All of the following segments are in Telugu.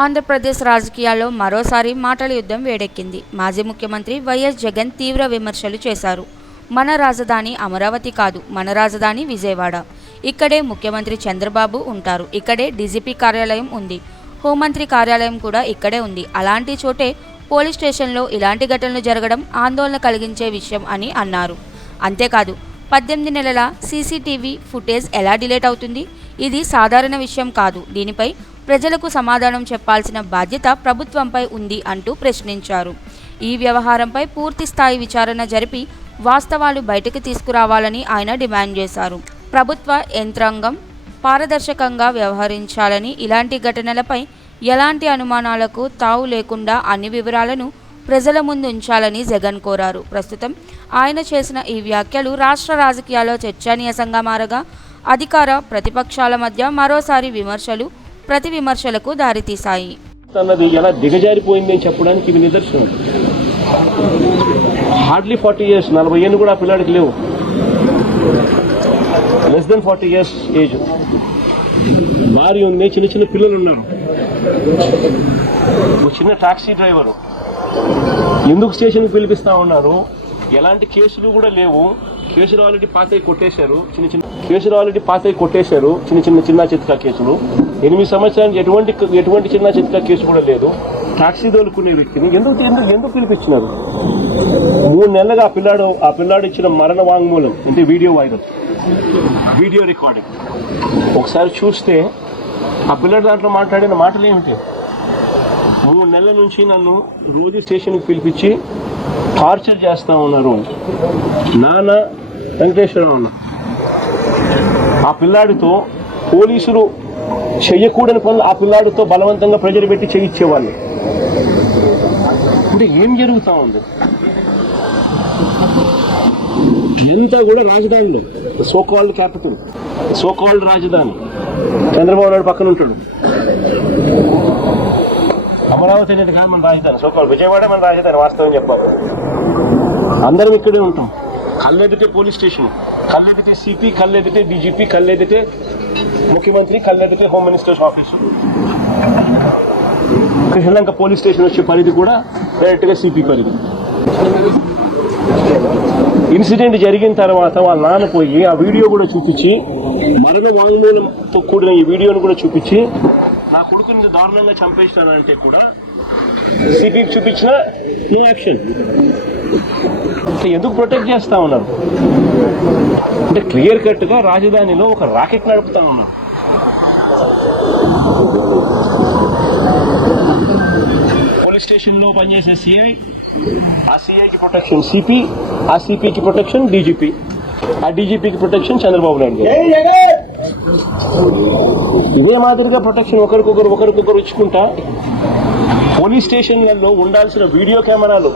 ఆంధ్రప్రదేశ్ రాజకీయాల్లో మరోసారి మాటల యుద్ధం వేడెక్కింది. మాజీ ముఖ్యమంత్రి వైఎస్ జగన్ తీవ్ర విమర్శలు చేశారు. మన రాజధాని అమరావతి కాదు, మన రాజధాని విజయవాడ. ఇక్కడే ముఖ్యమంత్రి చంద్రబాబు ఉంటారు. ఇక్కడే డీజీపీ కార్యాలయం ఉంది. హోంమంత్రి కార్యాలయం కూడా ఇక్కడే ఉంది. అలాంటి చోటే పోలీస్ స్టేషన్లో ఇలాంటి ఘటనలు జరగడం ఆందోళన కలిగించే విషయం అని అన్నారు. అంతేకాదు 18 నెలల సీసీటీవీ ఫుటేజ్ ఎలా డిలీట్ అవుతుంది? ఇది సాధారణ విషయం కాదు. దీనిపై ప్రజలకు సమాధానం చెప్పాల్సిన బాధ్యత ప్రభుత్వంపై ఉంది అంటూ ప్రశ్నించారు. ఈ వ్యవహారంపై పూర్తి స్థాయి విచారణ జరిపి వాస్తవాలు బయటకు తీసుకురావాలని ఆయన డిమాండ్ చేశారు. ప్రభుత్వ యంత్రాంగం పారదర్శకంగా వ్యవహరించాలని, ఇలాంటి ఘటనలపై ఎలాంటి అనుమానాలకు తావు లేకుండా అన్ని వివరాలను ప్రజల ముందు ఉంచాలని జగన్ కోరారు. ప్రస్తుతం ఆయన చేసిన ఈ వ్యాఖ్యలు రాష్ట్ర రాజకీయాల్లో చర్చనీయాంశంగా మారగా అధికార ప్రతిపక్షాల మధ్య మరోసారి విమర్శలు ప్రతి విమర్శలకు దారితీశాయి. అన్నది ఎలా దిగజారిపోయింది అని చెప్పడానికి ఇవి నిదర్శనం. హార్డ్లీ 40 years, 40 ఏళ్ళు కూడా ఆ పిల్లాడికి లేవు. Less than 40 years age. భార్య ఉంది, చిన్న చిన్న పిల్లలు ఉన్నారు. ఒక చిన్న టాక్సీ డ్రైవరు. ఎందుకు స్టేషన్కి పిలిపిస్తా ఉన్నారు? ఎలాంటి కేసులు కూడా లేవు. కేసులు ఆల్రెడీ పాతయి కొట్టేశారు. చిన్న చితకా కేసులు. 8 సంవత్సరానికి ఎటువంటి చిన్న చితకా కేసు కూడా లేదు. టాక్సీ దోలుకునే వ్యక్తిని ఎందుకు పిలిపించినారు? 3 నెలలుగా ఆ పిల్లాడు ఇచ్చిన మరణ వాంగ్మూలం అంటే వీడియో రికార్డింగ్ ఒకసారి చూస్తే ఆ పిల్లాడు దాంట్లో మాట్లాడిన మాటలు ఏమిటి? 3 నెలల నుంచి నన్ను రోజు స్టేషన్కి పిలిపించి టార్చర్ చేస్తూ ఉన్నారు. నాన్న వెంకటేశ్వరరావు అన్న ఆ పిల్లాడితో పోలీసులు చెయ్యకూడని పనులు ఆ పిల్లాడితో బలవంతంగా ప్రెజర్ పెట్టి చేయించేవాళ్ళు. అంటే ఏం జరుగుతూ ఉంది? ఎంత కూడా రాజధానిలో సోకాల్డ్ క్యాపిటల్, సోకాల్డ్ రాజధాని చంద్రబాబు నాయుడు పక్కన ఉంటాడు. అమరావతి అనేది కాదు మన రాజధాని. సోకాల్డ్ విజయవాడ మన రాజధాని. వాస్తవం చెప్పాలి, అందరం ఇక్కడే ఉంటాం. కళ్ళెదితే పోలీస్ స్టేషన్, కళ్ళెదితే సిపి, కళ్ళెదితే డీజీపీ, కళ్ళెదితే ముఖ్యమంత్రి, కళ్ళెదితే home ministers office. Sri Lanka police station వచ్చే పరిధి కూడా డైరెక్ట్గా సిపి పరిధి. ఇన్సిడెంట్ జరిగిన తర్వాత వాళ్ళ నాన్న పోయి ఆ వీడియో కూడా చూపించి, మరణ వాంగ్మూలంతో కూడిన ఈ వీడియోను కూడా చూపించి, నా కొడుకుని దారుణంగా చంపేస్తానంటే కూడా సిపికి చూపించిన నో యాక్షన్. ఎందుకు ప్రొటెక్ట్ చేస్తా ఉన్నారు? అంటే క్లియర్ కట్ గా రాజధానిలో ఒక రాకెట్ నడుపుతా ఉన్నారు. పోలీస్ స్టేషన్ లో పనిచేసే సిఐ, ఆ సిఐకి ప్రొటెక్షన్ సిపి, ఆ సిపికి ప్రొటెక్షన్ డీజీపీ, ఆ డీజీపీకి ప్రొటెక్షన్ చంద్రబాబు నాయుడు గారు. ఇదే మాదిరిగా ప్రొటెక్షన్ ఒకరికొకరు ఇచ్చుకుంటా పోలీస్ స్టేషన్లలో ఉండాల్సిన వీడియో కెమెరాలు,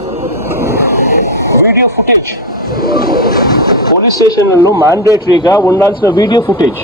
వీడియో ఫుటేజ్, పోలీస్ స్టేషన్లలో మ్యాండేటరీగా ఉండాల్సిన వీడియో ఫుటేజ్